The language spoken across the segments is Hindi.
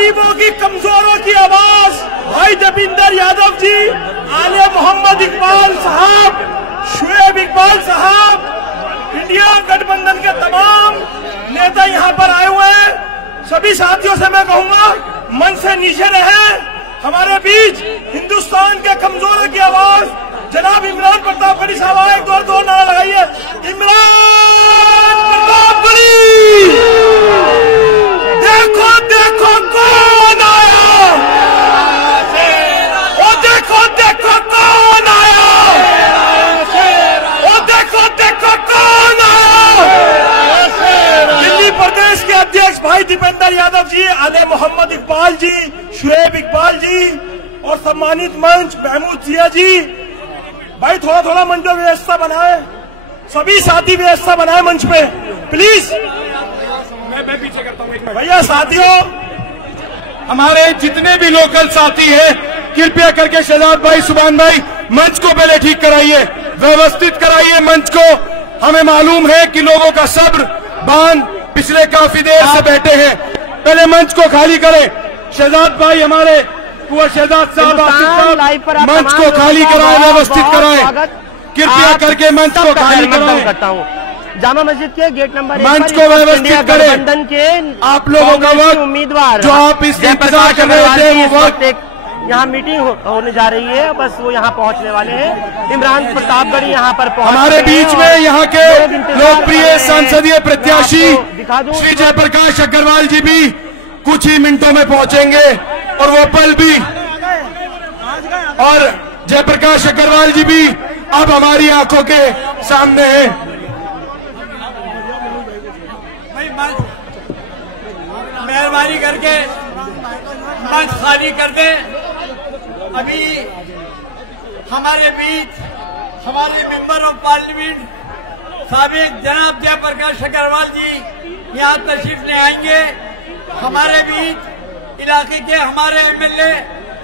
गरीबों की, कमजोरों की आवाज भाई देविंदर यादव जी, आले मोहम्मद इकबाल साहब, शुएब इकबाल साहब, इंडिया गठबंधन के तमाम नेता यहाँ पर आए हुए हैं। सभी साथियों से मैं कहूंगा मन से नीचे रहे। हमारे बीच हिंदुस्तान के कमजोरों की आवाज जनाब इमरान प्रतापगढ़ी साहब आए। एक दो नारा लगाइए, इमरान प्रतापगढ़ी। देखो देखो कौन आया, ओ देखो देखो कौन आया, ओ देखो देखो कौन आया। दिल्ली प्रदेश के अध्यक्ष भाई दीपेंद्र यादव जी, आले मोहम्मद इकबाल जी, शुएब इकबाल जी और सम्मानित मंच महमूद जिया जी, भाई थोड़ा थोड़ा मंच पे व्यवस्था बनाए, सभी साथी व्यवस्था बनाए मंच पे प्लीज। मैं पीछे करता हूँ भैया। साथियों, हमारे जितने भी लोकल साथी हैं, कृपया करके शहजाद भाई, सुभान भाई, मंच को पहले ठीक कराइए, व्यवस्थित कराइए मंच को। हमें मालूम है कि लोगों का सब्र बांध पिछले काफी देर से बैठे हैं। पहले मंच को खाली करें। शहजाद भाई, हमारे कुंवर शहजाद साहब, मंच को खाली कराएं, व्यवस्थित कराएं, कृपया करके मंच को खाली कराएं। जामा मस्जिद के गेट नंबर मंच को व्यवस्थित करें। के आप लोगों का वक्त उम्मीदवार जो आप इस इंतजार कर रहे थे, वो वक्त यहाँ मीटिंग होने जा रही है, बस वो यहाँ पहुँचने वाले हैं। इमरान प्रतापगढ़ी यहाँ पर हमारे बीच में यहाँ के लोकप्रिय संसदीय प्रत्याशी श्री जयप्रकाश अग्रवाल जी भी कुछ ही मिनटों में पहुंचेंगे, और वो पल भी, और जयप्रकाश अग्रवाल जी भी अब हमारी आंखों के सामने हैं। मेहरबानी करके मंच खाली कर दें। अभी हमारे बीच हमारे मेंबर ऑफ पार्लियामेंट साबिक जनाब जयप्रकाश अग्रवाल जी यहाँ तशरीफ ले आएंगे। हमारे बीच इलाके के हमारे एमएलए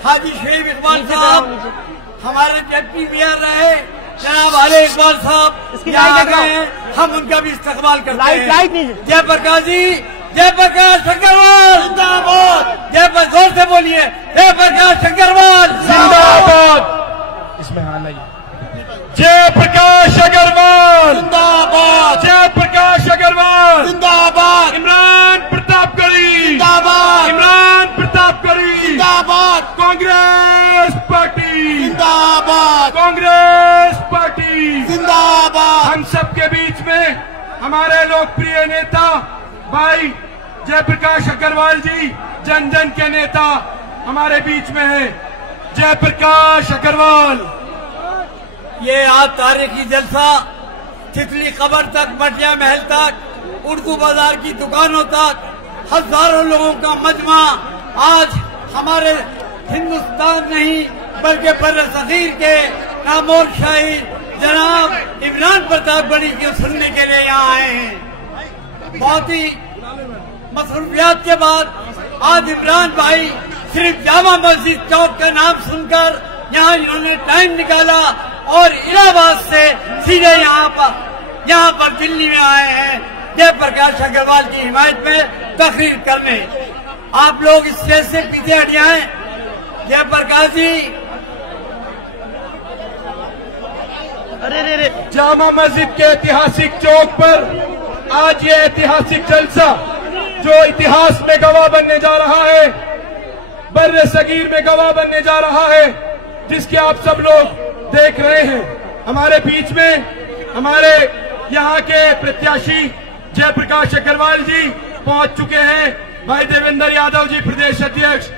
हाजी शुएब इकबाल साहब, हमारे डिप्टी मेयर रहे जनाब आले इकबाल साहब यहाँ आ गए हैं, हम उनका भी इस्तकबाल करते हैं। जयप्रकाश जी, जयप्रकाश अग्रवाल जिंदाबाद। जयप्रकाश, जोर से बोलिए, जयप्रकाश अग्रवाल जिंदाबाद। इसमें हाल आइए, जयप्रकाश अग्रवाल जिंदाबाद, जयप्रकाश अग्रवाल जिंदाबाद, इमरान प्रतापगढ़ी जिंदाबाद, इमरान प्रतापगढ़ी जिंदाबाद, कांग्रेस पार्टी जिंदाबाद, कांग्रेस पार्टी जिंदाबाद। हम सबके बीच में हमारे लोकप्रिय नेता भाई जयप्रकाश अग्रवाल जी, जन जन के नेता हमारे बीच में है। जयप्रकाश अग्रवाल, ये आज तारीखी जलसा तितली कब्र तक, मटिया महल तक, उर्दू बाजार की दुकानों तक हजारों लोगों का मजमा आज हमारे हिंदुस्तान नहीं बल्कि बर्र-ए-सगीर के नामोर शायर जनाब इमरान प्रतापगढ़ी को सुनने के लिए यहाँ आए हैं। बहुत ही मसरूफियात के बाद आज इमरान भाई सिर्फ जामा मस्जिद चौक का नाम सुनकर यहाँ इन्होंने टाइम निकाला और इलाहाबाद से सीधे यहाँ पर दिल्ली में आए हैं जयप्रकाश अग्रवाल की हिमायत में तकरीर करने। आप लोग स्टेज से पीछे हट जाएं। जयप्रकाश जी, अरे जामा मस्जिद के ऐतिहासिक चौक पर आज ये ऐतिहासिक जलसा जो इतिहास में गवाह बनने जा रहा है, बर्रे सगीर में गवाह बनने जा रहा है, जिसके आप सब लोग देख रहे हैं। हमारे बीच में हमारे यहाँ के प्रत्याशी जयप्रकाश अग्रवाल जी पहुंच चुके हैं। भाई देविंदर यादव जी प्रदेश अध्यक्ष,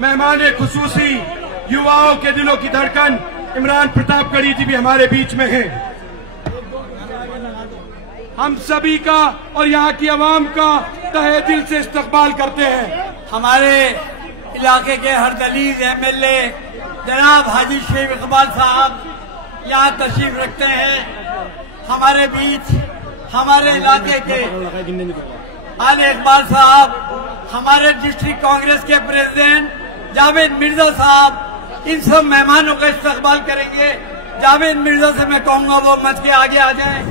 मेहमान खुसूसी, युवाओं के दिलों की धड़कन इमरान प्रतापगढ़ी जी भी हमारे बीच में हैं। हम सभी का और यहाँ की आवाम का तहे दिल से इस्तकबाल करते हैं। हमारे इलाके के हर दलील एमएलए जनाब हाजी शुएब इकबाल साहब यहाँ तशरीफ रखते हैं। हमारे बीच हमारे इलाके के आले इकबाल साहब, हमारे डिस्ट्रिक्ट कांग्रेस के प्रेसिडेंट जावेद मिर्जा साहब, इन सब मेहमानों का इस्तकबाल करेंगे। जावेद मिर्जा से मैं कहूंगा वो मंच के आगे आ जाएं।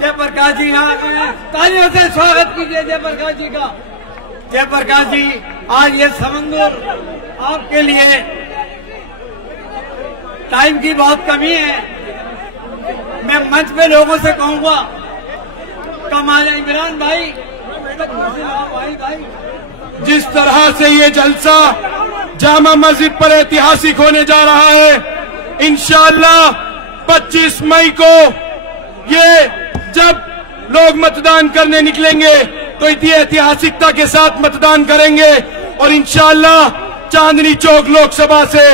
जयप्रकाश जी यहाँ आ गए हैं, तालियों से स्वागत कीजिए जयप्रकाश जी का। जयप्रकाश जी, आज ये समंदर आपके लिए टाइम की बहुत कमी है। मैं मंच पे लोगों से कहूंगा, कमाल इमरान भाई, जिस तरह से ये जलसा जामा मस्जिद पर ऐतिहासिक होने जा रहा है, इंशाअल्लाह 25 मई को ये जब लोग मतदान करने निकलेंगे तो इतनी ऐतिहासिकता के साथ मतदान करेंगे और इंशाअल्लाह चांदनी चौक लोकसभा से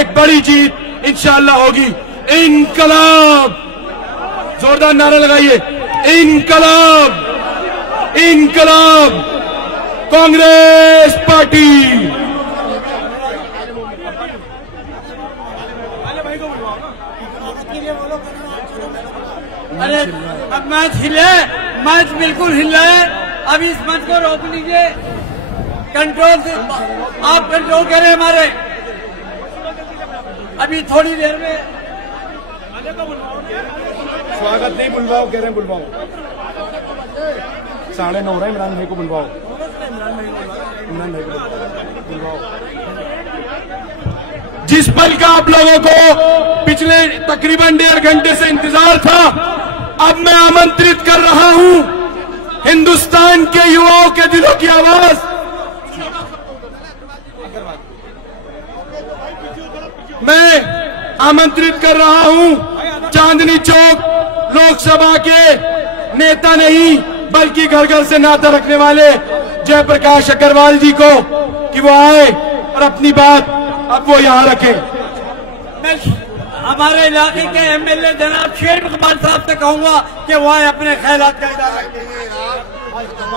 एक बड़ी जीत इंशाअल्लाह होगी। इनकलाब, जोरदार नारा लगाइए, इनकलाब, इनकलाब, कांग्रेस पार्टी। अरे अब मैच हिले, मैच बिल्कुल हिल रहा है। अब इस मंच को रोक लीजिए, कंट्रोल से आप कंट्रोल करें हमारे। अभी थोड़ी देर में स्वागत नहीं बुलवाओ, कह रहे हैं बुलवाओ, 9:30 है, इमरान भाई को बुलवाओ, इमरान भाई को बुलवाओ। जिस पल का आप लोगों को पिछले तकरीबन 1.5 घंटे से इंतजार था, अब मैं आमंत्रित कर रहा हूं हिंदुस्तान के युवाओं के दिलों की आवाज। मैं आमंत्रित कर रहा हूं चांदनी चौक लोकसभा के नेता नहीं बल्कि घर घर से नाता रखने वाले जयप्रकाश अग्रवाल जी को कि वो आए और अपनी बात अब वो यहाँ रखें। मैं हमारे इलाके के एमएलए जनाब शेर इकबाल साहब से कहूंगा कि वो आए अपने ख्यालात का इजारा करें।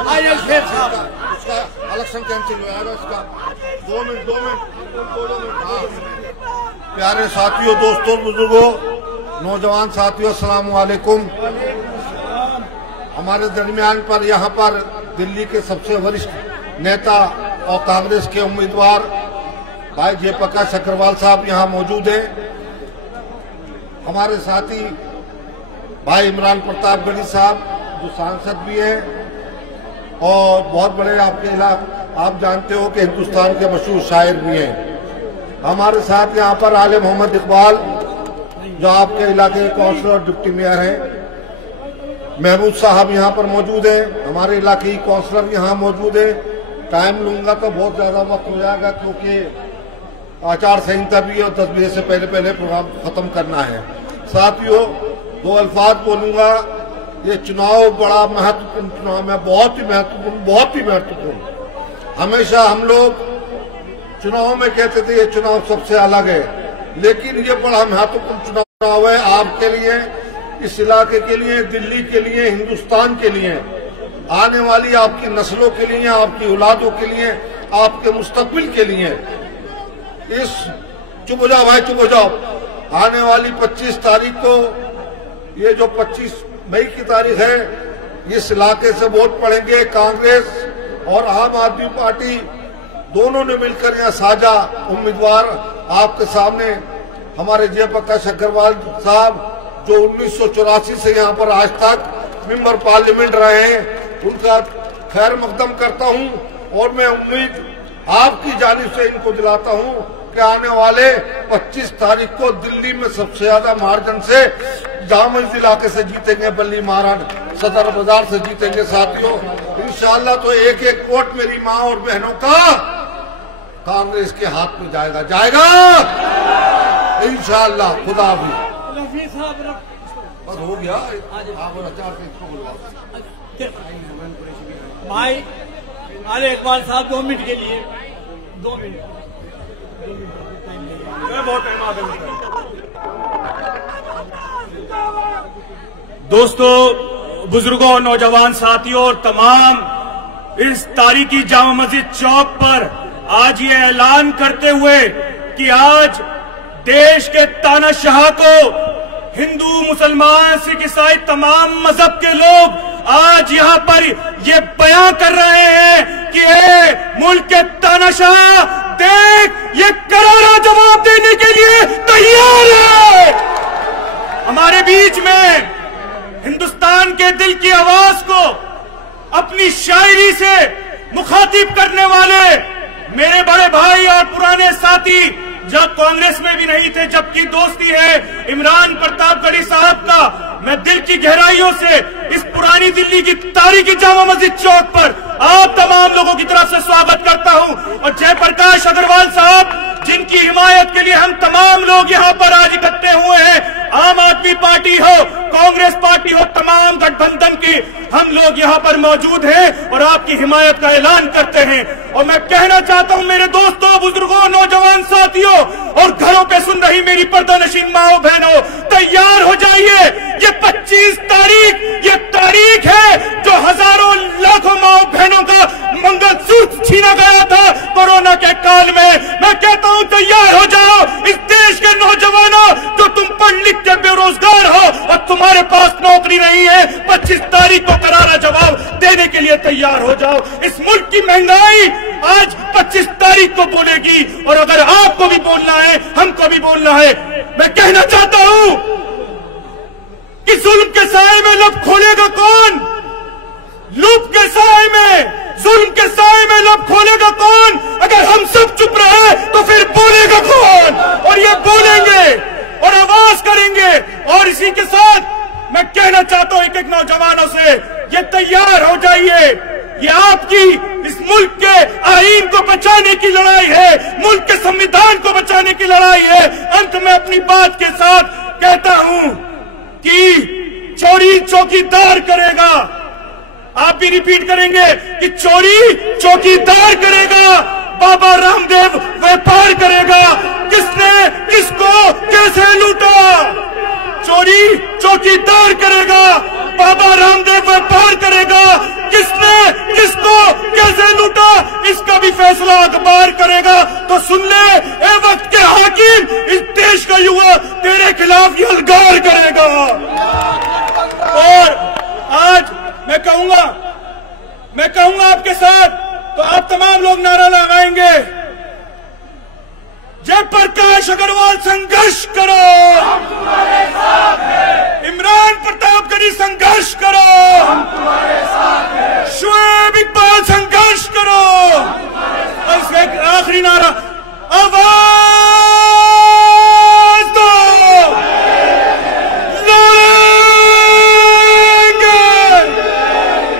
आइए शेर साहब, उसका इलेक्शन कैंसिल हो जाएगा, उसका 2 मिनट। हाँ। प्यारे साथियों, दोस्तों, बुजुर्गों, नौजवान साथियों, अस्सलाम वालेकुम। हमारे दरमियान पर यहाँ पर दिल्ली के सबसे वरिष्ठ नेता और कांग्रेस के उम्मीदवार भाई जयप्रकाश अग्रवाल साहब यहाँ मौजूद हैं। हमारे साथी भाई इमरान प्रतापगढ़ी साहब जो सांसद भी हैं और बहुत बड़े आपके इलाके, आप जानते हो कि हिंदुस्तान के मशहूर शायर भी हैं। हमारे साथ यहाँ पर आले मोहम्मद इकबाल जो आपके इलाके के काउंसलर डिप्टी मेयर हैं, महबूब साहब यहाँ पर मौजूद हैं, हमारे इलाके की काउंसलर यहाँ मौजूद है। टाइम लूंगा तो बहुत ज्यादा वक्त हो जाएगा क्योंकि आचार संहिता भी है और 10 बजे से पहले प्रोग्राम खत्म करना है। साथियों, 2 अल्फाज बोलूंगा। ये चुनाव बड़ा महत्वपूर्ण चुनाव है, बहुत ही महत्वपूर्ण। हमेशा हम लोग चुनाव में कहते थे ये चुनाव सबसे अलग है, लेकिन ये बड़ा महत्वपूर्ण चुनाव है आपके लिए, इस इलाके के लिए, दिल्ली के लिए, हिंदुस्तान के लिए, आने वाली आपकी नस्लों के लिए, आपकी औलादों के लिए, आपके मुस्तकबिल के लिए। इस चुप हो जाओ भाई, चुप हो जाओ। आने वाली 25 तारीख को, ये जो 25 मई की तारीख है, इस इलाके से वोट पड़ेंगे। कांग्रेस और आम आदमी पार्टी दोनों ने मिलकर यहाँ साझा उम्मीदवार आपके सामने हमारे जयप्रकाश अग्रवाल साहब जो 1984 से यहाँ पर आज तक मेंबर पार्लियामेंट रहे हैं, उनका खैर मकदम करता हूँ और मैं उम्मीद आपकी जानिब से इनको दिलाता हूँ कि आने वाले 25 तारीख को दिल्ली में सबसे ज्यादा मार्जिन से जामा मस्जिद इलाके से जीतेंगे, बल्ली महाराज सदर बाजार से जीतेंगे। साथियों, इंशाअल्लाह तो एक एक वोट मेरी माँ और बहनों का कांग्रेस के हाथ में जाएगा इंशाअल्लाह। खुदा भी बस हो गया। भाई अरे इकबाल साहब 2 मिनट के लिए, 2 मिनट बहुत दोस्तों, बुजुर्गों, नौजवान साथियों और तमाम इस तारीखी जामा मस्जिद चौक पर आज ये ऐलान करते हुए कि आज देश के तानाशाह को हिंदू, मुसलमान, सिख, ईसाई तमाम मजहब के लोग आज यहाँ पर ये बयां कर रहे हैं कि मुल्क के तानाशाह देख ये करारा जवाब देने के लिए तैयार है। हमारे बीच में हिंदुस्तान के दिल की आवाज को अपनी शायरी से मुखातिब करने वाले मेरे बड़े भाई और पुराने साथी जब कांग्रेस में भी नहीं थे, जबकि दोस्ती है इमरान प्रतापगढ़ी साहब का, मैं दिल की गहराइयों से इस पुरानी दिल्ली की तारीखी जामा मस्जिद चौक पर आप तमाम लोगों की तरफ से स्वागत करता हूं। और जयप्रकाश अग्रवाल साहब, जिनकी हिमायत के लिए हम तमाम लोग यहाँ पर आज इकट्ठे हुए हैं, आम आदमी पार्टी हो, कांग्रेस पार्टी हो, तमाम गठबंधन की हम लोग यहाँ पर मौजूद हैं और आपकी हिमायत का ऐलान करते हैं। और मैं कहना चाहता हूँ मेरे दोस्तों, बुजुर्गों, नौजवान साथियों और घरों पे सुन रही मेरी पर्दानशीन माओ बहनों, तैयार हो जाइए। ये 25 तारीख ये तारीख है जो हजारों लाखों माओ बहनों का मंगलसूत्र छीना गया था कोरोना के काल में। मैं कहता हूं तैयार हो जाओ। इस देश के नौजवानों, जो तुम पढ़ लिख के बेरोजगार हो और तुम्हारे पास नौकरी नहीं है, 25 तारीख को करारा जवाब देने के लिए तैयार हो जाओ। इस मुल्क की महंगाई आज 25 तारीख को बोलेगी और अगर आपको भी बोलना है, हमको भी बोलना है। मैं कहना चाहता हूं कि जुल्म के साए में लब खोलेगा कौन? लूट के साए में, जुल्म के साए में लब खोलेगा कौन? अगर हम सब चुप रहे तो फिर बोलेगा कौन? और ये बोलेंगे और आवाज करेंगे। और इसी के साथ मैं कहना चाहता हूं एक एक नौजवानों से, ये तैयार हो जाइए। ये आपकी इस मुल्क के आईन को बचाने की लड़ाई है, मुल्क के संविधान को बचाने की लड़ाई है। अंत में अपनी बात के साथ कहता हूं कि चोरी चौकीदार करेगा। आप भी रिपीट करेंगे कि चोरी चौकीदार करेगा, बाबा रामदेव व्यापार करेगा। किसने किसको कैसे लूटा? चोरी चौकीदार करेगा, बाबा रामदेव व्यापार करेगा। किसने किसको कैसे लूटा, इसका भी फैसला अखबार करेगा। तो सुन ले ए वक्त के हाकिम, इस देश का युवा तेरे खिलाफ यलगार करेगा। और आज मैं कहूंगा आपके साथ, तो आप तमाम लोग नारा लगाएंगे, जयप्रकाश अग्रवाल संघर्ष करो, हम तुम्हारे साथ हैं। इमरान प्रतापगढ़ी संघर्ष करो, हम तुम्हारे साथ हैं। शुएब इकबाल संघर्ष करो, हम तुम्हारे साथ हैं। इसका एक आखिरी नारा, आवाज दो,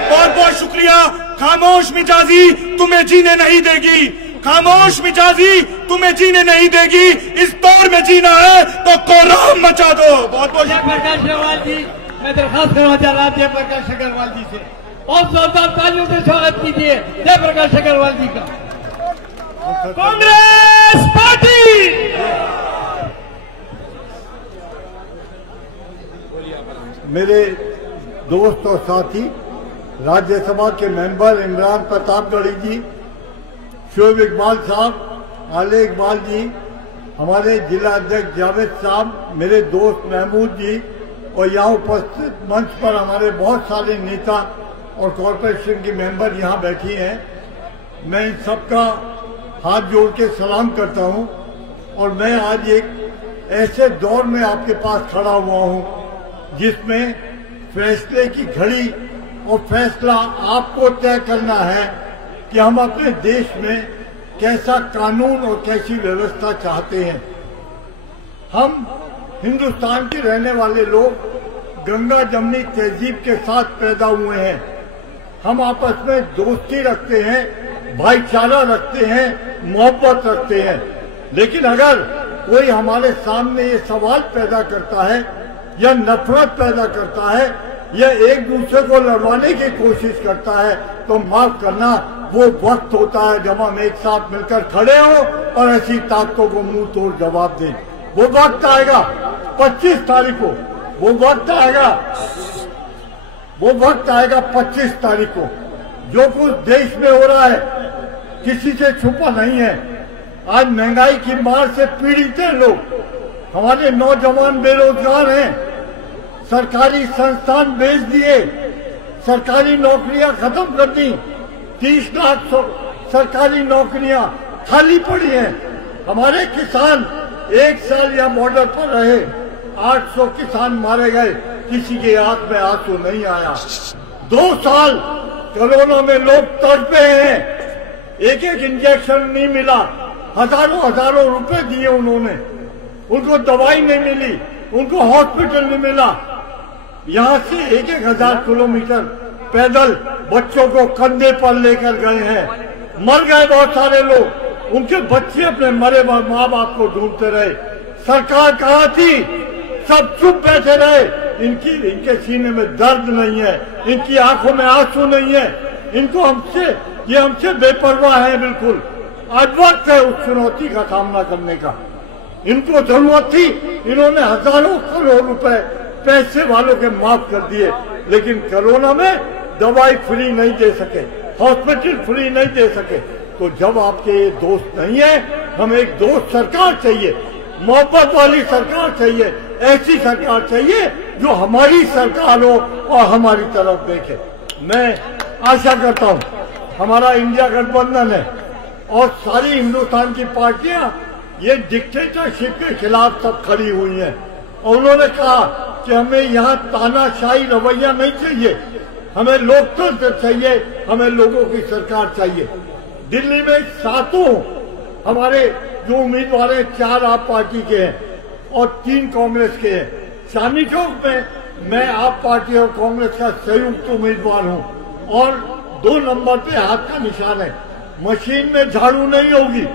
बहुत बहुत शुक्रिया। खामोश मिजाजी तुम्हें जीने नहीं देगी, खामोश मिजाजी तुम्हें जीने नहीं देगी। इस दौर में जीना है तो कोहराम मचा दो। बहुत बहुत जयप्रकाश अग्रवाल जी, मैं दरखास्त करना चाह रहा जयप्रकाश अग्रवाल जी से, और जोरदार तालियों से स्वागत कीजिए जयप्रकाश अग्रवाल जी का। कांग्रेस पार्टी, मेरे दोस्त और साथी राज्यसभा के मेंबर इमरान प्रतापगढ़ी जी, शुएब इकबाल साहब, आले इकबाल जी, हमारे जिला अध्यक्ष जावेद साहब, मेरे दोस्त महमूद जी, और यहाँ उपस्थित मंच पर हमारे बहुत सारे नेता और कॉरपोरेशन की मेंबर यहाँ बैठी हैं। मैं इन सबका हाथ जोड़ के सलाम करता हूँ। और मैं आज एक ऐसे दौर में आपके पास खड़ा हुआ हूँ जिसमें फैसले की घड़ी और फैसला आपको तय करना है कि हम अपने देश में कैसा कानून और कैसी व्यवस्था चाहते हैं। हम हिंदुस्तान के रहने वाले लोग गंगा जमनी तहजीब के साथ पैदा हुए हैं। हम आपस में दोस्ती रखते हैं, भाईचारा रखते हैं, मोहब्बत रखते हैं। लेकिन अगर कोई हमारे सामने ये सवाल पैदा करता है या नफरत पैदा करता है या एक दूसरे को लड़वाने की कोशिश करता है, तो माफ करना, वो वक्त होता है जब हम एक साथ मिलकर खड़े हों और ऐसी ताकतों को मुंह तोड़ जवाब दें। वो वक्त आएगा 25 तारीख को, वो वक्त आएगा 25 तारीख को। जो कुछ देश में हो रहा है किसी से छुपा नहीं है। आज महंगाई की मार से पीड़ित हैं लोग, हमारे नौजवान बेरोजगार हैं, सरकारी संस्थान बेच दिए, सरकारी नौकरियां खत्म कर दी, 30 लाख सरकारी नौकरियां खाली पड़ी हैं। हमारे किसान एक साल या बॉर्डर पर रहे, 800 किसान मारे गए, किसी के आंख में आंसू नहीं आया। 2 साल कोरोना में लोग तड़पे हैं, एक एक इंजेक्शन नहीं मिला, हजारों रुपए दिए उन्होंने, उनको दवाई नहीं मिली, उनको हॉस्पिटल नहीं मिला। यहाँ से एक हजार किलोमीटर पैदल बच्चों को कंधे पर लेकर गए हैं, मर गए बहुत सारे लोग, उनके बच्चे अपने मरे माँ बाप को ढूंढते रहे। सरकार कहाँ थी? सब चुप बैठे रहे। इनके सीने में दर्द नहीं है, इनकी आंखों में आंसू नहीं है, ये हमसे बेपरवाह है बिल्कुल। आज वक्त है उस चुनौती का सामना करने का। इनको जरूरत थी, इन्होंने हजारों करोड़ रुपए पैसे वालों के माफ कर दिए, लेकिन कोरोना में दवाई फ्री नहीं दे सके, हॉस्पिटल फ्री नहीं दे सके। तो जब आपके ये दोस्त नहीं है, हमें एक दोस्त सरकार चाहिए, मोहब्बत वाली सरकार चाहिए, ऐसी सरकार चाहिए जो हमारी सरकार हो और हमारी तरफ देखे। मैं आशा करता हूँ हमारा इंडिया गठबंधन है और सारी हिंदुस्तान की पार्टियां ये डिक्टेटरशिप के खिलाफ सब खड़ी हुई हैं और उन्होंने कहा कि हमें यहाँ तानाशाही रवैया नहीं चाहिए, हमें लोकतंत्र चाहिए, हमें लोगों की सरकार चाहिए। दिल्ली में 7 हमारे जो उम्मीदवार हैं, 4 आप पार्टी के हैं और 3 कांग्रेस के हैं। चांदनी चौक में मैं आप पार्टी और कांग्रेस का संयुक्त उम्मीदवार हूं और 2 नंबर पे हाथ का निशान है। मशीन में झाड़ू नहीं होगी,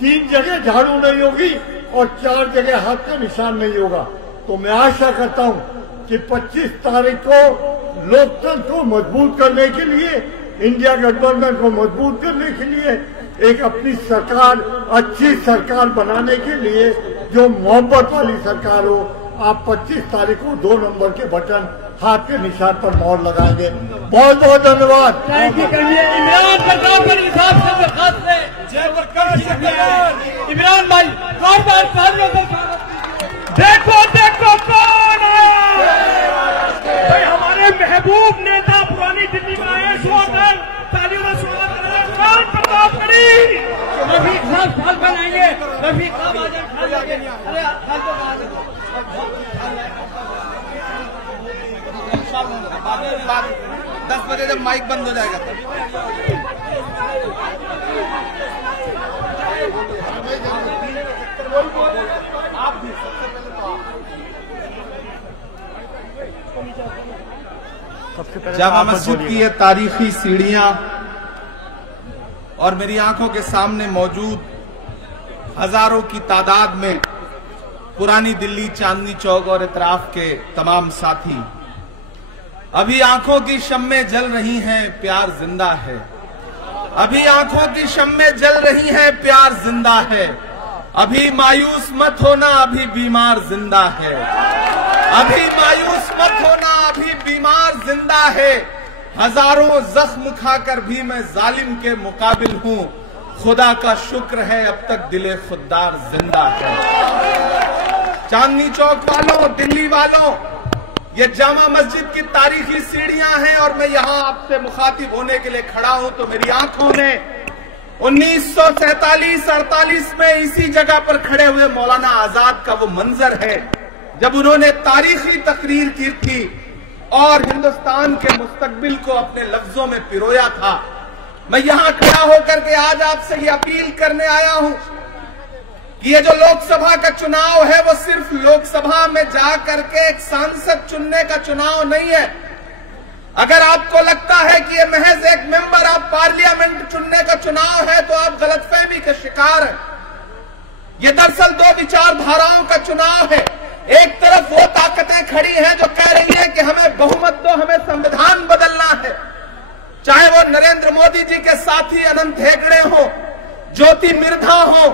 3 जगह झाड़ू नहीं होगी और 4 जगह हाथ का निशान नहीं होगा। तो मैं आशा करता हूं कि 25 तारीख को लोकतंत्र को मजबूत करने के लिए, इंडिया गठबंधन को मजबूत करने के लिए, एक अपनी सरकार, अच्छी सरकार बनाने के लिए जो मोहब्बत वाली सरकार हो, आप 25 तारीख को 2 नंबर के बटन हाथ के निशान पर मोहर लगाएंगे। बहुत बहुत धन्यवाद। इमरान प्रतापगढ़ी साहब से दरखास्त है, जयप्रकाश इमरान भाई देखो कौन है भाई, हमारे महबूब नेता पुरानी दिल्ली में आए, स्वागत तालियों में स्वागत करें। इमरान प्रतापगढ़ी रफीक साहब साल बनाएंगे, रफीक साहब आ जाए, अरे साल तो बना दो। 10 बजे जब माइक बंद हो जाएगा जामा मस्जिद की ये तारीखी सीढ़ियां और मेरी आंखों के सामने मौजूद हजारों की तादाद में पुरानी दिल्ली, चांदनी चौक और इतराफ के तमाम साथी, अभी आंखों की शम्में जल रही हैं, प्यार जिंदा है। अभी आंखों की शम्में जल रही हैं, प्यार जिंदा है। अभी मायूस मत होना, अभी बीमार जिंदा है। अभी मायूस मत होना, अभी बीमार जिंदा है। हजारों जख्म खाकर भी मैं जालिम के मुकाबिल हूं, खुदा का शुक्र है अब तक दिले खुददार जिंदा है। चांदनी चौक वालों, दिल्ली वालों, ये जामा मस्जिद की तारीखी सीढ़ियां हैं और मैं यहां आपसे मुखातिब होने के लिए खड़ा हूं तो मेरी आंखों में 1947-48 में इसी जगह पर खड़े हुए मौलाना आजाद का वो मंजर है जब उन्होंने तारीखी तकरीर की थी और हिंदुस्तान के मुस्तकबिल को अपने लफ्जों में पिरोया था। मैं यहां खड़ा होकर के आज आपसे ये अपील करने आया हूं कि ये जो लोकसभा का चुनाव है वो सिर्फ लोकसभा में जा करके एक सांसद चुनने का चुनाव नहीं है। अगर आपको लगता है कि ये महज एक मेंबर ऑफ पार्लियामेंट चुनने का चुनाव है तो आप गलतफहमी के शिकार हैं। ये दरअसल 2 विचारधाराओं का चुनाव है। एक तरफ वो ताकतें खड़ी हैं जो कह रही हैं कि हमें बहुमत दो, हमें संविधान बदलना है, चाहे वो नरेंद्र मोदी जी के साथी अनंत हेगड़े हो, ज्योति मिर्धा हो,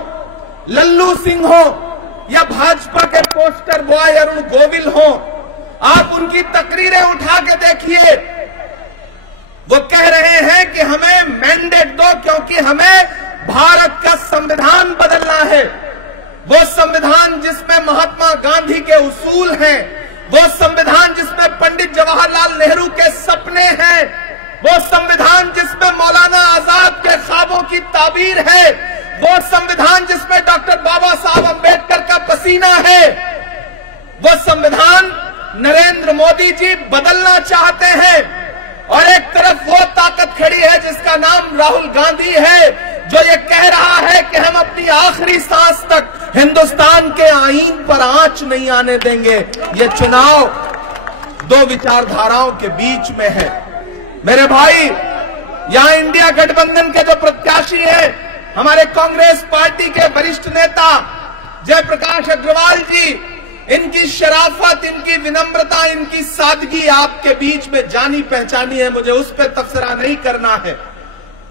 लल्लू सिंह हो या भाजपा के पोस्टर बॉय अरुण गोविल हो। आप उनकी तकरीरें उठा के देखिए, वो कह रहे हैं कि हमें मैंडेट दो क्योंकि हमें भारत का संविधान बदलना है। वो संविधान जिसमें महात्मा गांधी के उसूल हैं, वो संविधान जिसमें पंडित जवाहरलाल नेहरू के सपने हैं, वो संविधान जिसमें मौलाना आजाद के ख्वाबों की ताबीर है, वो संविधान जिसमें डॉक्टर बाबा साहब अम्बेडकर का पसीना है, वो संविधान नरेंद्र मोदी जी बदलना चाहते हैं। और एक तरफ वो ताकत खड़ी है जिसका नाम राहुल गांधी है, जो ये कह रहा है कि हम अपनी आखिरी सांस तक हिंदुस्तान के आईन पर आंच नहीं आने देंगे। ये चुनाव दो विचारधाराओं के बीच में है। मेरे भाई, यहां इंडिया गठबंधन के जो प्रत्याशी हैं, हमारे कांग्रेस पार्टी के वरिष्ठ नेता जयप्रकाश अग्रवाल जी, इनकी शराफत, इनकी विनम्रता, इनकी सादगी आपके बीच में जानी पहचानी है। मुझे उस पर तबसरा नहीं करना है।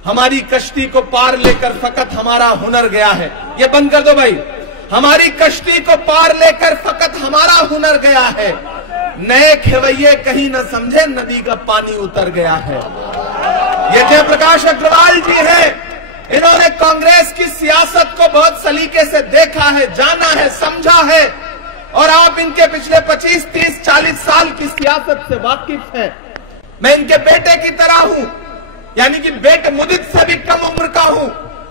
हमारी कश्ती को पार लेकर फकत हमारा हुनर गया है। ये बंद कर दो भाई। हमारी कश्ती को पार लेकर फकत हमारा हुनर गया है। नए खेवैये कहीं न समझे नदी का पानी उतर गया है। ये जयप्रकाश अग्रवाल जी हैं। इन्होंने कांग्रेस की सियासत को बहुत सलीके से देखा है, जाना है, समझा है, और आप इनके पिछले 25, 30, 40 साल की सियासत से वाकिफ हैं। मैं इनके बेटे की तरह हूं, यानी कि बेटे मुदित से भी कम उम्र का हूं।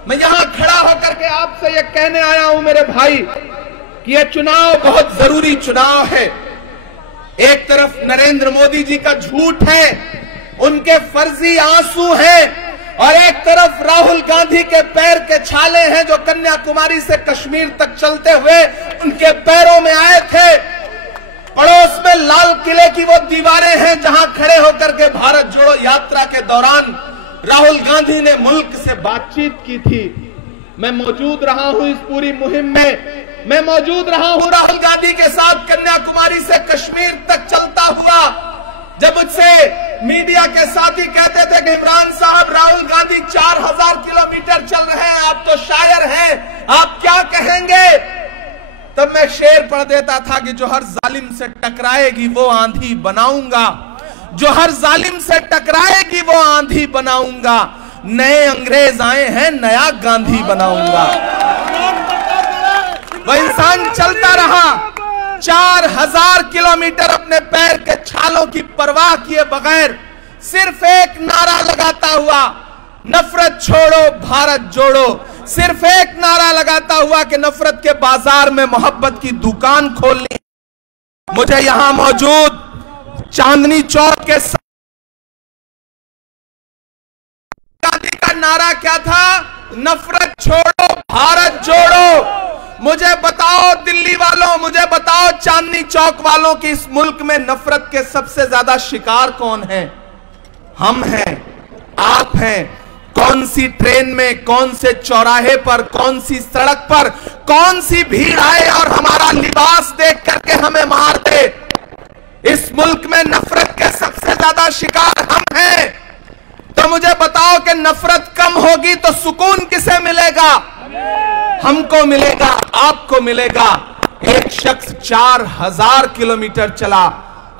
मैं यहां खड़ा होकर के आपसे यह कहने आया हूं मेरे भाई कि यह चुनाव बहुत जरूरी चुनाव है। एक तरफ नरेंद्र मोदी जी का झूठ है, उनके फर्जी आंसू हैं, और एक तरफ राहुल गांधी के पैर के छाले हैं जो कन्याकुमारी से कश्मीर तक चलते हुए उनके पैरों में आए थे। पड़ोस में लाल किले की वो दीवारें हैं जहां खड़े होकर के भारत जोड़ो यात्रा के दौरान राहुल गांधी ने मुल्क से बातचीत की थी। मैं मौजूद रहा हूं इस पूरी मुहिम में। मैं मौजूद रहा हूं राहुल गांधी के साथ कन्याकुमारी से कश्मीर तक चलता हुआ। जब मुझसे मीडिया के साथी कहते थे कि इमरान साहब, राहुल गांधी 4000 किलोमीटर चल रहे हैं, आप तो शायर हैं, आप क्या कहेंगे? तब मैं शेर पढ़ देता था कि जो हर जालिम से टकराएगी वो आंधी बनाऊंगा, जो हर जालिम से टकराएगी वो आंधी बनाऊंगा। नए अंग्रेज आए हैं, नया गांधी बनाऊंगा। वह इंसान चलता रहा 4000 किलोमीटर अपने पैर के छालों की परवाह किए बगैर, सिर्फ एक नारा लगाता हुआ, नफरत छोड़ो भारत जोड़ो। सिर्फ एक नारा लगाता हुआ कि नफरत के बाजार में मोहब्बत की दुकान खोलनी। मुझे यहां मौजूद चांदनी चौक के गांधी का नारा क्या था? नफरत छोड़ो भारत जोड़ो। मुझे बताओ दिल्ली वालों, मुझे बताओ चांदनी चौक वालों कि इस मुल्क में नफरत के सबसे ज्यादा शिकार कौन है? हम हैं, आप हैं। कौन सी ट्रेन में, कौन से चौराहे पर, कौन सी सड़क पर, कौन सी भीड़ आए और हमारा लिबास देख करके हमें मार दे? इस मुल्क में नफरत के सबसे ज्यादा शिकार हम हैं। तो मुझे बताओ कि नफरत कम होगी तो सुकून किसे मिलेगा? हमको मिलेगा, आपको मिलेगा। एक शख्स 4000 किलोमीटर चला,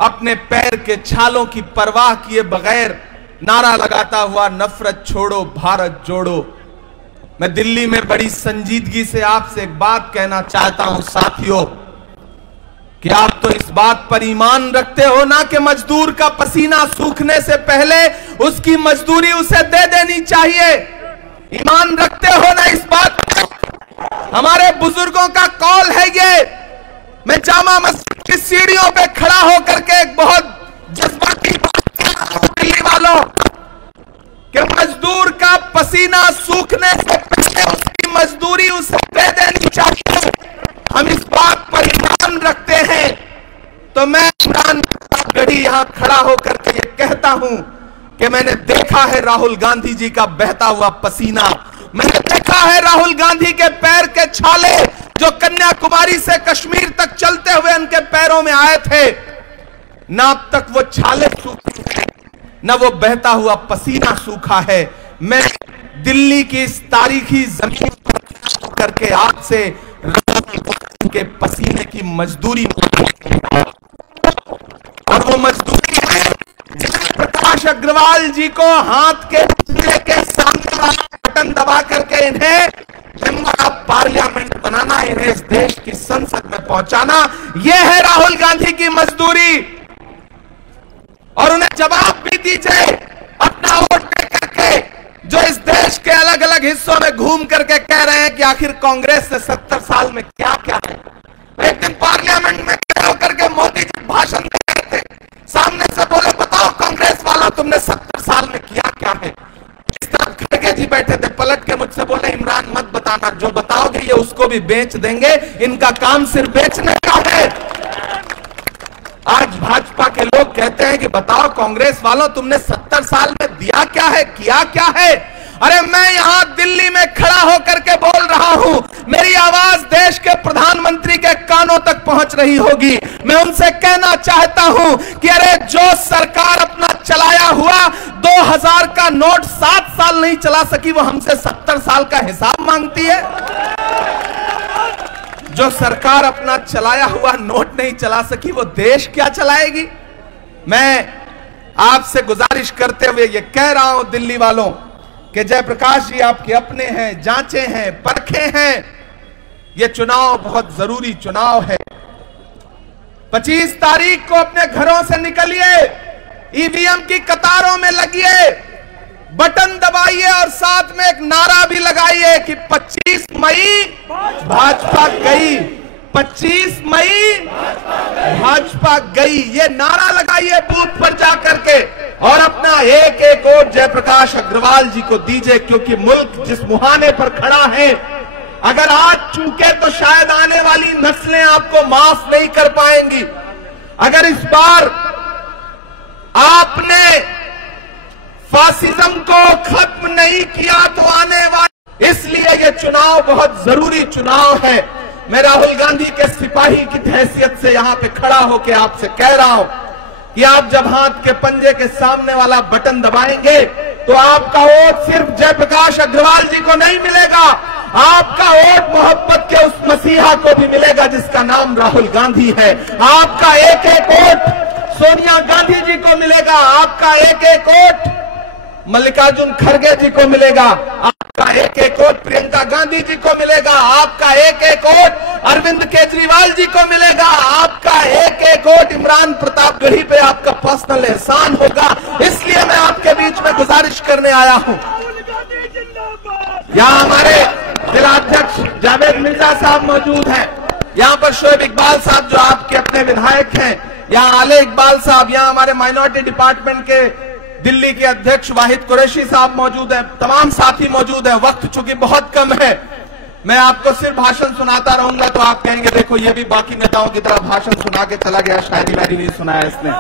अपने पैर के छालों की परवाह किए बगैर नारा लगाता हुआ, नफरत छोड़ो भारत जोड़ो। मैं दिल्ली में बड़ी संजीदगी से आपसे एक बात कहना चाहता हूं साथियों, कि आप तो इस बात पर ईमान रखते हो ना कि मजदूर का पसीना सूखने से पहले उसकी मजदूरी उसे दे देनी चाहिए। ईमान रखते हो ना इस बात पर? हमारे बुजुर्गों का कौल है ये। मैं जामा मस्जिद की सीढ़ियों पे खड़ा होकर के एक बहुत जज्बाती बात दिल्ली वालों, कि मजदूर का पसीना सूखने से पहले उसकी मजदूरी उसे दे देनी चाहिए। हम इस बात पर ईमान रखते हैं। तो मैं इमरान गढ़ी यहां खड़ा होकर के ये कहता हूं कि मैंने देखा है राहुल गांधी जी का बहता हुआ पसीना, मैंने देखा है राहुल गांधी के पैर के छाले जो कन्याकुमारी से कश्मीर तक चलते हुए उनके पैरों में आए थे। ना अब तक वो छाले सूखे हैं, ना वो बहता हुआ पसीना सूखा है। मैं दिल्ली की इस तारीखी जमीन पर करके आपसे के पसीने की मजदूरी, और वो मजदूरी है प्रकाश अग्रवाल जी को हाथ के सामने वाला बटन दबा करके इन्हें मेंबर ऑफ पार्लियामेंट बनाना, इन्हें इस देश की संसद में पहुंचाना। यह है राहुल गांधी की मजदूरी। और उन्हें जवाब भी दीजिए अपना वोट दे करके, जो इस देश के अलग अलग हिस्सों में घूम करके कह रहे हैं कि आखिर कांग्रेस से 70 साल में क्या क्या है। एक दिन पार्लियामेंट में खड़े होकर के मोदी जी भाषण दे रहे थे, सामने से बोले बताओ कांग्रेस वालों वालों तुमने 70 साल में किया क्या है? इस तरफ खड़गे जी बैठे थे, पलट के मुझसे बोले इमरान मत बताना, जो बताओगे ये उसको भी बेच देंगे, इनका काम सिर्फ बेचने का है। आज भाजपा के लोग कहते हैं कि बताओ कांग्रेस वालों तुमने 70 साल में दिया क्या है, किया क्या है? अरे मैं यहां दिल्ली में खड़ा होकर के बोल रहा हूं, मेरी आवाज देश के प्रधानमंत्री के कानों तक पहुंच रही होगी। मैं उनसे कहना चाहता हूं कि अरे जो सरकार अपना चलाया हुआ 2000 का नोट 7 साल नहीं चला सकी, वो हमसे 70 साल का हिसाब मांगती है। जो सरकार अपना चलाया हुआ नोट नहीं चला सकी, वो देश क्या चलाएगी? मैं आपसे गुजारिश करते हुए ये कह रहा हूं दिल्ली वालों कि जयप्रकाश जी आपके अपने हैं, जांचे हैं, परखे हैं। ये चुनाव बहुत जरूरी चुनाव है। 25 तारीख को अपने घरों से निकलिए, ईवीएम की कतारों में लगिए, बटन दबाइए और साथ में एक नारा भी लगाइए कि 25 मई भाजपा गई, 25 मई भाजपा गई। ये नारा लगाइए बूथ पर जाकर के और अपना एक एक वोट जयप्रकाश अग्रवाल जी को दीजिए, क्योंकि मुल्क जिस मुहाने पर खड़ा है, अगर आज चूके तो शायद आने वाली नस्लें आपको माफ नहीं कर पाएंगी। अगर इस बार आपने फासिज्म को खत्म नहीं किया तो आने वाले, इसलिए ये चुनाव बहुत जरूरी चुनाव है। मैं राहुल गांधी के सिपाही की हैसियत से यहां पे खड़ा होकर आपसे कह रहा हूं कि आप जब हाथ के पंजे के सामने वाला बटन दबाएंगे तो आपका वोट सिर्फ जयप्रकाश अग्रवाल जी को नहीं मिलेगा, आपका वोट मोहब्बत के उस मसीहा को भी मिलेगा जिसका नाम राहुल गांधी है। आपका एक एक वोट सोनिया गांधी जी को मिलेगा, आपका एक एक वोट मल्लिकार्जुन खड़गे जी को मिलेगा, आपका एक एक वोट प्रियंका गांधी जी को मिलेगा, आपका एक एक वोट अरविंद केजरीवाल जी को मिलेगा, आपका एक एक वोट इमरान प्रतापगढ़ी पे आपका पर्सनल एहसान होगा। इसलिए मैं आपके बीच में गुजारिश करने आया हूं। यहाँ हमारे जिलाध्यक्ष जावेद मिर्जा साहब मौजूद हैं, यहाँ पर शोएब इकबाल साहब जो आपके अपने विधायक हैं, यहाँ आले इकबाल साहब, यहाँ हमारे माइनॉरिटी डिपार्टमेंट के दिल्ली के अध्यक्ष वाहिद कुरैशी साहब मौजूद हैं, तमाम साथी मौजूद हैं। वक्त चूंकि बहुत कम है, मैं आपको सिर्फ भाषण सुनाता रहूंगा तो आप कहेंगे देखो ये भी बाकी नेताओं की तरह भाषण सुना के चला गया, शायरी वायरी नहीं सुनाया इसने,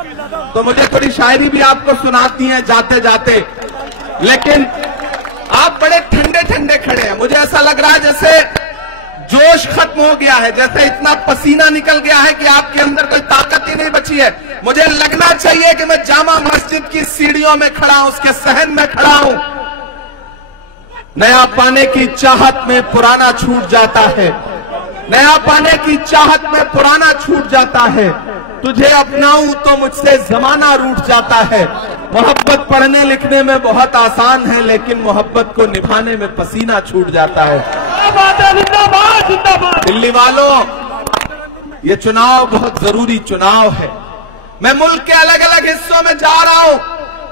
तो मुझे थोड़ी शायरी भी आपको सुनाती है जाते जाते। लेकिन आप बड़े ठंडे ठंडे खड़े हैं, मुझे ऐसा लग रहा है जैसे जोश खत्म हो गया है, जैसे इतना पसीना निकल गया है कि आपके अंदर कोई ताकत ही नहीं बची है। मुझे लगना चाहिए कि मैं जामा मस्जिद की सीढ़ियों में खड़ा हूं, उसके सहन में खड़ा हूं। नया पाने की चाहत में पुराना छूट जाता है, नया पाने की चाहत में पुराना छूट जाता है। तुझे अपनाऊं तो मुझसे जमाना रूठ जाता है। मोहब्बत पढ़ने लिखने में बहुत आसान है, लेकिन मोहब्बत को निभाने में पसीना छूट जाता है। दिल्ली वालों, ये चुनाव बहुत जरूरी चुनाव है। मैं मुल्क के अलग अलग हिस्सों में जा रहा हूं,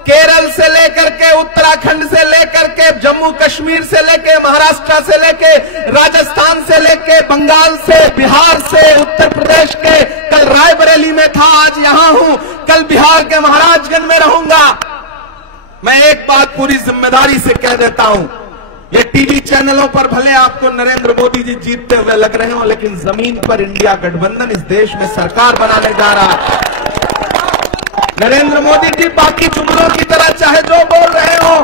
केरल से लेकर के, उत्तराखंड से लेकर के, जम्मू कश्मीर से लेके, महाराष्ट्र से लेके, राजस्थान से लेके, बंगाल से, बिहार से, उत्तर प्रदेश के, कल रायबरेली में था, आज यहां हूं, कल बिहार के महाराजगंज में रहूंगा। मैं एक बात पूरी जिम्मेदारी से कह देता हूं, ये टीवी चैनलों पर भले आपको नरेंद्र मोदी जी जीतते हुए लग रहे हो, लेकिन जमीन पर इंडिया गठबंधन इस देश में सरकार बनाने जा रहा है। नरेंद्र मोदी जी बाकी जुमलों की तरह चाहे जो बोल रहे हो,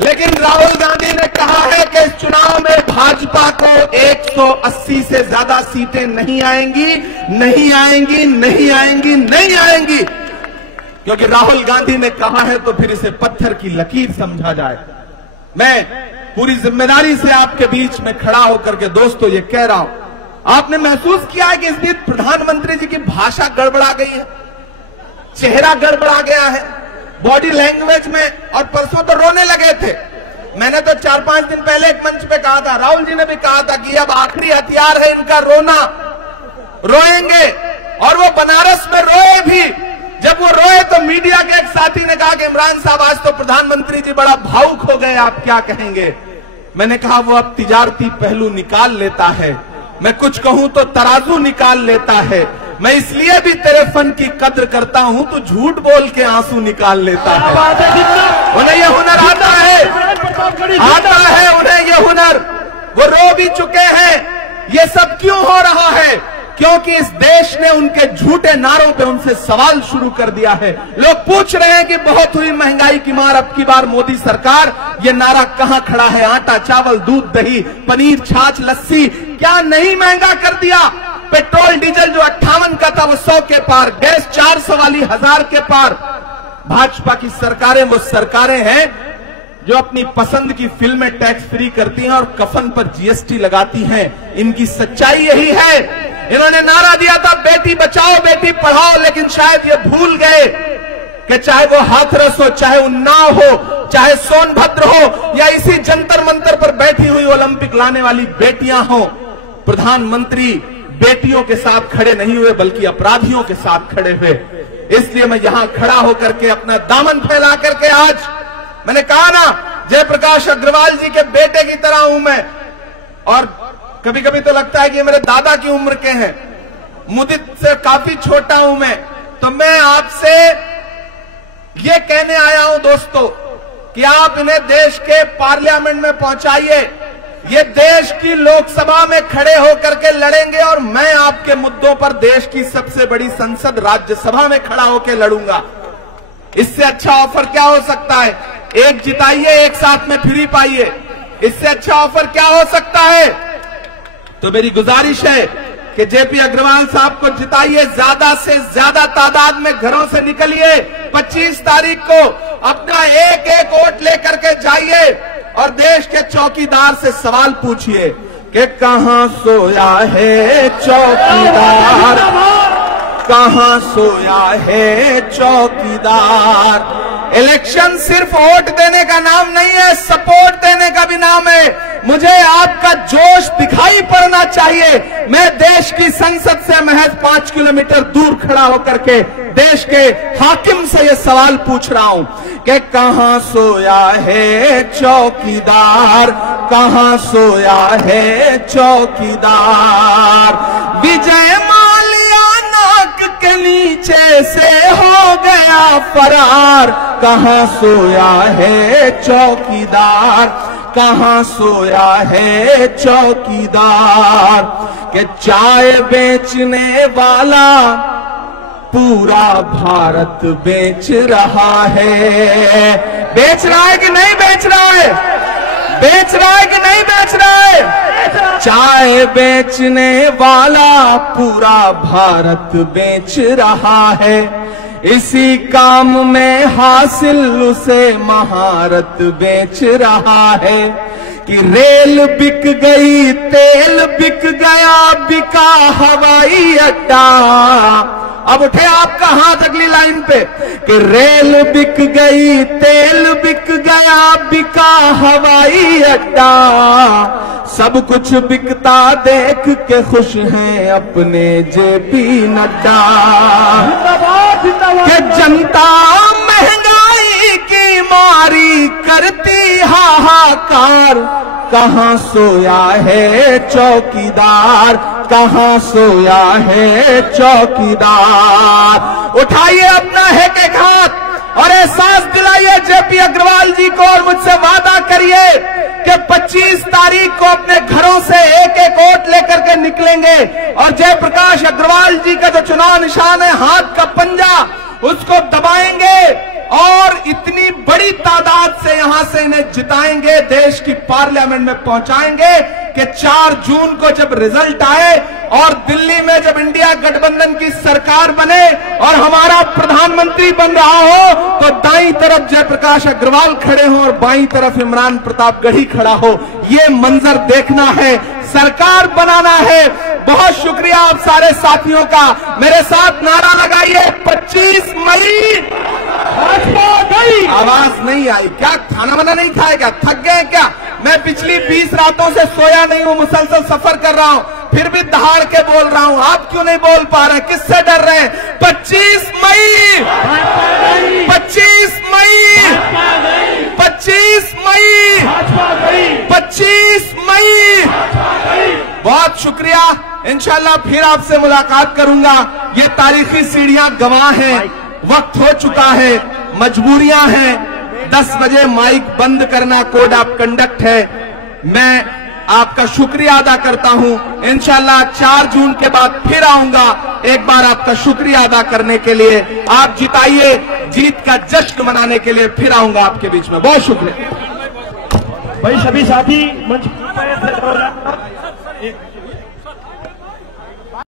लेकिन राहुल गांधी ने कहा है कि इस चुनाव में भाजपा को 180 से ज्यादा सीटें नहीं आएंगी, नहीं आएंगी, नहीं आएंगी, नहीं आएंगी। क्योंकि राहुल गांधी ने कहा है तो फिर इसे पत्थर की लकीर समझा जाए। मैं पूरी जिम्मेदारी से आपके बीच में खड़ा होकर के दोस्तों ये कह रहा हूं, आपने महसूस किया है कि इस बीच प्रधानमंत्री जी की भाषा गड़बड़ा गई है, चेहरा गड़बड़ा गया है, बॉडी लैंग्वेज में, और परसों तो रोने लगे थे। मैंने तो 4-5 दिन पहले एक मंच पे कहा था, राहुल जी ने भी कहा था कि अब आखिरी हथियार है इनका रोना, रोएंगे। और वो बनारस में रोए भी। जब वो रोए तो मीडिया के एक साथी ने कहा कि इमरान साहब आज तो प्रधानमंत्री जी बड़ा भावुक हो गए, आप क्या कहेंगे? मैंने कहा वो अब तिजारती पहलू निकाल लेता है, मैं कुछ कहूं तो तराजू निकाल लेता है। मैं इसलिए भी तेरे फन की कद्र करता हूं, तो झूठ बोल के आंसू निकाल लेता है। उन्हें यह हुनर आता है उन्हें यह हुनर। वो रो भी चुके हैं। ये सब क्यों हो रहा है? क्योंकि इस देश ने उनके झूठे नारों पे उनसे सवाल शुरू कर दिया है। लोग पूछ रहे हैं कि बहुत हुई महंगाई की मार, अब की बार मोदी सरकार, ये नारा कहां खड़ा है? आटा, चावल, दूध, दही, पनीर, छाछ, लस्सी क्या नहीं महंगा कर दिया? पेट्रोल डीजल जो 58 का था वो 100 के पार, गैस 400 वाली 1000 के पार। भाजपा की सरकारें वो सरकारें हैं जो अपनी पसंद की फिल्में टैक्स फ्री करती हैं और कफन पर जीएसटी लगाती हैं। इनकी सच्चाई यही है। इन्होंने नारा दिया था बेटी बचाओ बेटी पढ़ाओ, लेकिन शायद ये भूल गए कि चाहे वो हाथरस हो, चाहे उन्नाव हो, चाहे सोनभद्र हो, या इसी जंतर मंतर पर बैठी हुई ओलंपिक लाने वाली बेटियां हो, प्रधानमंत्री बेटियों के साथ खड़े नहीं हुए बल्कि अपराधियों के साथ खड़े हुए। इसलिए मैं यहां खड़ा होकर के अपना दामन फैला करके आज मैंने कहा ना, जयप्रकाश अग्रवाल जी के बेटे की तरह हूं मैं। और कभी कभी तो लगता है कि मेरे दादा की उम्र के हैं, मुदित से काफी छोटा हूं मैं। तो मैं आपसे ये कहने आया हूं दोस्तों कि आप इन्हें देश के पार्लियामेंट में पहुंचाइए। ये देश की लोकसभा में खड़े होकर के लड़ेंगे और मैं आपके मुद्दों पर देश की सबसे बड़ी संसद राज्यसभा में खड़ा होकर लड़ूंगा। इससे अच्छा ऑफर क्या हो सकता है? एक जिताइए, एक साथ में फ्री पाइए। इससे अच्छा ऑफर क्या हो सकता है? तो मेरी गुजारिश है कि जेपी अग्रवाल साहब को जिताइए, ज्यादा से ज्यादा तादाद में घरों से निकलिए। 25 तारीख को अपना एक एक वोट लेकर के जाइए और देश के चौकीदार से सवाल पूछिए कि कहां सोया है चौकीदार, कहां सोया है चौकीदार। इलेक्शन सिर्फ वोट देने का नाम नहीं है, सपोर्ट देने का भी नाम है। मुझे आपका जोश दिखाई पड़ना चाहिए। मैं देश की संसद से महज 5 किलोमीटर दूर खड़ा होकर के देश के हाकिम से ये सवाल पूछ रहा हूं कि कहां सोया है चौकीदार, कहां सोया है चौकीदार। विजय माल्या नाक के नीचे से हो गया फरार, कहां सोया है चौकीदार, कहां सोया है चौकीदार। कि चाय बेचने वाला पूरा भारत बेच रहा है। बेच रहा है कि नहीं बेच रहा है? बेच रहा है कि नहीं बेच रहा है? चाय बेचने वाला पूरा भारत बेच रहा है। इसी काम में हासिल उसे महारत बेच रहा है। कि रेल बिक गई, तेल बिक गया, बिका हवाई अड्डा। अब उठे आपका हाथ अगली लाइन पे कि रेल बिक गई, तेल बिक गया, बिका हवाई अड्डा। सब कुछ बिकता देख के खुश हैं अपने जेपी नड्डा। कि जनता महंगाई की मारी करती हाहाकार, कहां सोया है चौकीदार, कहां सोया है चौकीदार। उठाइए अपना एक हाथ और एहसास दिलाइए जेपी अग्रवाल जी को और मुझसे वादा करिए कि 25 तारीख को अपने घरों से एक एक वोट लेकर के निकलेंगे और जयप्रकाश अग्रवाल जी का जो चुनाव निशान है हाथ का पंजा, उसको दबाएंगे और इतनी बड़ी तादाद से यहां से इन्हें जिताएंगे, देश की पार्लियामेंट में पहुंचाएंगे कि 4 जून को जब रिजल्ट आए और दिल्ली में जब इंडिया गठबंधन की सरकार बने और हमारा प्रधानमंत्री बन रहा हो तो दाईं तरफ जयप्रकाश अग्रवाल खड़े हों और बाईं तरफ इमरान प्रतापगढ़ी खड़ा हो। ये मंजर देखना है, सरकार बनाना है। बहुत शुक्रिया आप सारे साथियों का। मेरे साथ नारा लगाइए 25 मई। आवाज नहीं आई क्या? खाना वाना नहीं खाए क्या? थक गए क्या? मैं पिछली 20 रातों से सोया नहीं हूं, मुसलसल सफर कर रहा हूं, फिर भी दहाड़ के बोल रहा हूं। आप क्यों नहीं बोल पा रहे? किससे डर रहे हैं? 25 मई, 25 मई, 25 मई, 25 मई। बहुत शुक्रिया। इंशाल्लाह फिर आपसे मुलाकात करूंगा। ये तारीखी सीढ़ियां गवाह हैं, वक्त हो चुका है, मजबूरियां हैं। 10 बजे माइक बंद करना कोड ऑफ कंडक्ट है। मैं आपका शुक्रिया अदा करता हूं। इंशाल्लाह 4 जून के बाद फिर आऊंगा एक बार आपका शुक्रिया अदा करने के लिए। आप जिताइए, जीत का जश्न मनाने के लिए फिर आऊंगा आपके बीच में। बहुत शुक्रिया भाई। सभी साथी मंच